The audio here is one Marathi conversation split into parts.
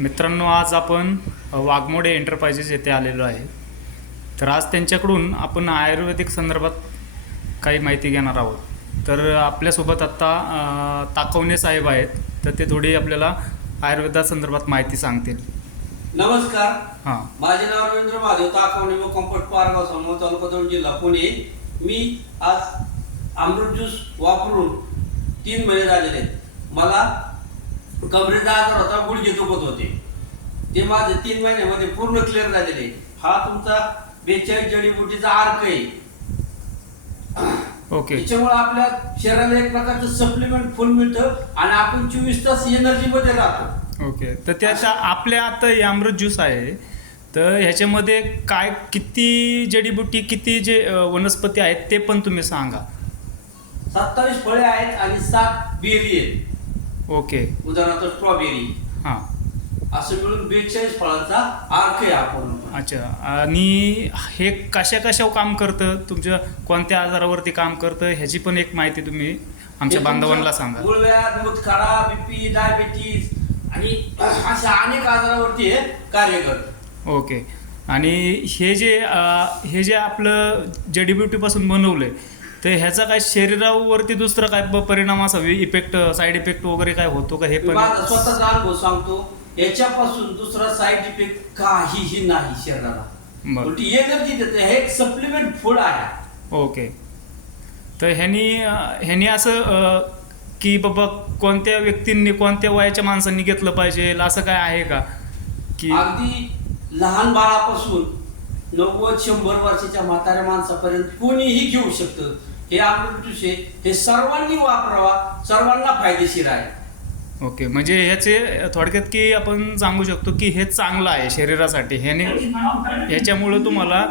मित्रांनो, आज आपण वाघमोडे एंटरप्राइजेस येथे आलेलो आहे. तर आज त्यांच्याकडून आपण आयुर्वेदिक संदर्भात काही माहिती घेणार आहोत. तर आपल्यासोबत आत्ता ताकवणे साहेब आहेत, तर ते थोडी आपल्याला आयुर्वेदासंदर्भात माहिती सांगतील. नमस्कार. हां, माझे नाव रवींद्र महादेव ताकवणे व कंपोस्ट पारगाव समोर तालुका दौंड जिल्हा पुणे. मी आज अमृत ज्यूस वापरून 3 महिने झालेले आहेत. मला कमरेचा आजार होता, गुडघे दुखत होते, ते माझे 3 महिन्यामध्ये पूर्ण क्लिअर झालेले. हा तुमचा 42 जडीबुटीचा अर्क आहे. ओके. त्याच्यामुळे आपल्या शरीराला एक प्रकारचं सप्लिमेंट फुल मिळतं आणि आपण 24 तास एनर्जी मध्ये राहतो. ओके. तर त्याच्या आपल्या आता हे अमृत ज्यूस आहे, तर ह्याच्यामध्ये काय किती जडीबुटी, किती जे वनस्पती आहेत ते पण तुम्ही सांगा. 27 फळे आहेत आणि 7 बेरी आहेत. ओके. उदाहरणार्थ स्ट्रॉबेरी, हां, असं मिळून 42 फळांचा अर्क आहे आपण. अच्छा. आणि हे कशावर काम करतं, तुमच्या कोणत्या आजारावरती काम करतं, ह्याची पण एक माहिती तुम्ही आमच्या बांधवांना सांगा. मूळव्याध, मूतखडा, बीपी, डायबिटीज आणि अशा अनेक आजारावरती हे कार्य करतं. ओके. आणि हे जे आपलं जडीबुटीपासून बनवलंय, तर ह्याचा काय शरीरावरती दुसरा काय परिणाम असा इफेक्ट, साईड इफेक्ट वगैरे काय होतो का? हे पण माझा स्वतःचा अनुभव सांगतो. याच्यापासून दुसरा साईड इफेक्ट काहीही नाही शरीराला. उलटी एनर्जी देते. हे एक सप्लिमेंट फूड आहे. ओके. तर ह्यानी असं की बाबा कोणत्या व्यक्तींनी, कोणत्या वयाच्या माणसांनी घेतलं पाहिजे असं काय आहे का? की अगदी लहान बाळापासून 90-100 वर्षाच्या म्हाताऱ्या माणसापर्यंत कोणीही घेऊ शकतं. हे अमृत ज्यूस आहे, हे सर्वांनी वापरावा, सर्वांना फायदेशीर आहे. ओके. म्हणजे ह्याचे थोडक्यात की आपण सांगू शकतो की हे चांगलं आहे शरीरासाठी. ह्याच्यामुळं तुम्हाला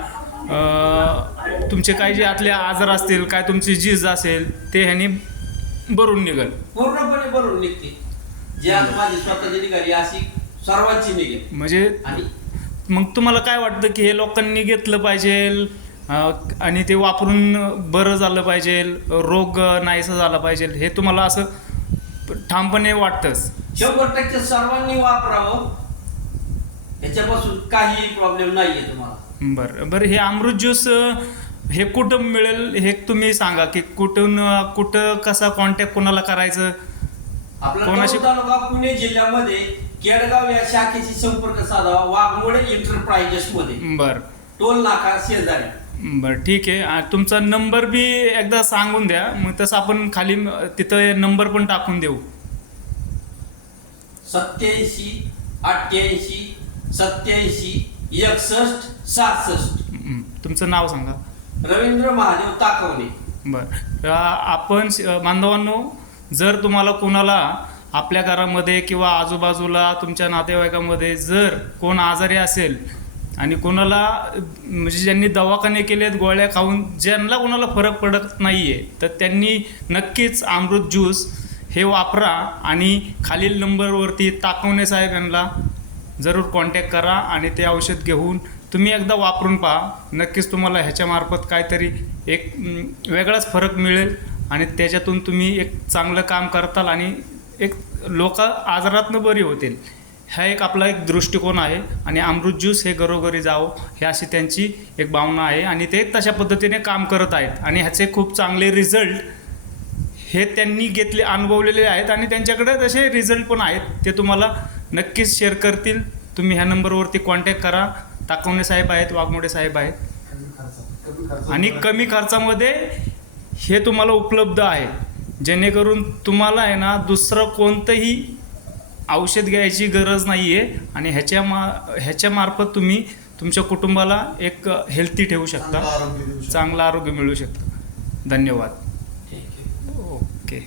तुमचे काही जे आतले आजार असतील, काय तुमची झीज असेल, ते ह्याने भरून निघेल, पूर्णपणे भरून निघते. जे आज माझी स्वतःची निघाली अशी सर्वांची निघेल. म्हणजे आणि मग तुम्हाला काय वाटतं की हे लोकांनी घेतलं पाहिजे आणि ते वापरून बरं झालं पाहिजे, रोग नाहीसा झाला पाहिजे, हे तुम्हाला असं ठामपणे वाटतंच? 100% सर्वांनी वापरावं. याच्यापासून काही प्रॉब्लेम नाहीये तुम्हाला. बरं. हे अमृत ज्यूस हे कुठं मिळेल हे तुम्ही सांगा, की कुठं कसा कॉन्टॅक्ट कोणाला करायचं? आपला दौंड तालुका पुणे जिल्ह्यामध्ये केडगाव या शाखेशी संपर्क साधावा, वाघमोडे एंटरप्राइजेस मध्ये. बरं टोल नाका शेजारी. बरं, ठीक आहे. तुमचा नंबर बी एकदा सांगून द्या, मग तसं आपण खाली तिथं नंबर पण टाकून देऊ. 87 88 87 61 66. तुमचं नाव सांगा. रवींद्र महादेव ताकवणे. बरं. आपण बांधवांनो, जर तुम्हाला कोणाला आपल्या घरामध्ये किंवा आजूबाजूला तुमच्या नातेवाईकामध्ये जर कोण आजारी असेल आणि कोणाला म्हणजे ज्यांनी दवाखाने केलेत, गोळ्या खाऊन ज्यांना कोणाला फरक पडत नाही आहे, तर त्यांनी नक्कीच अमृत ज्यूस हे वापरा आणि खालील नंबरवरती ताकवणे साहेब यांना जरूर कॉन्टॅक्ट करा आणि ते औषध घेऊन तुम्ही एकदा वापरून पहा. नक्कीच तुम्हाला ह्याच्यामार्फत काहीतरी एक वेगळाच फरक मिळेल आणि त्याच्यातून तुम्ही एक चांगलं काम करताल आणि एक लोक आजारातनं बरी होतील. हा एक आपला एक दृष्टिकोन आहे आणि अमृत ज्यूस हे घरोघरी जावं, ही अशी त्यांची एक भावना आहे आणि ते तशा पद्धतीने काम करत आहेत आणि ह्याचे खूप चांगले रिझल्ट हे त्यांनी अनुभवलेले आहेत आणि त्यांच्याकडे तसे रिझल्ट पण आहेत. ते तुम्हाला नक्कीच शेअर करतील. तुम्ही ह्या नंबरवरती कॉन्टॅक्ट करा. ताकवणे साहेब आहेत, वाघमोडे साहेब आहेत आणि कमी खर्चामध्ये हे तुम्हाला उपलब्ध आहे, जेणेकरून तुम्हाला आहे ना दुसरं कोणतंही औषध घ्यायची गरज नाही आहे आणि ह्याच्यामार्फत तुम्ही तुमच्या कुटुंबाला एक हेल्थी ठेवू शकता, चांगलं आरोग्य मिळू शकतं. धन्यवाद. थँक्यू. ओके.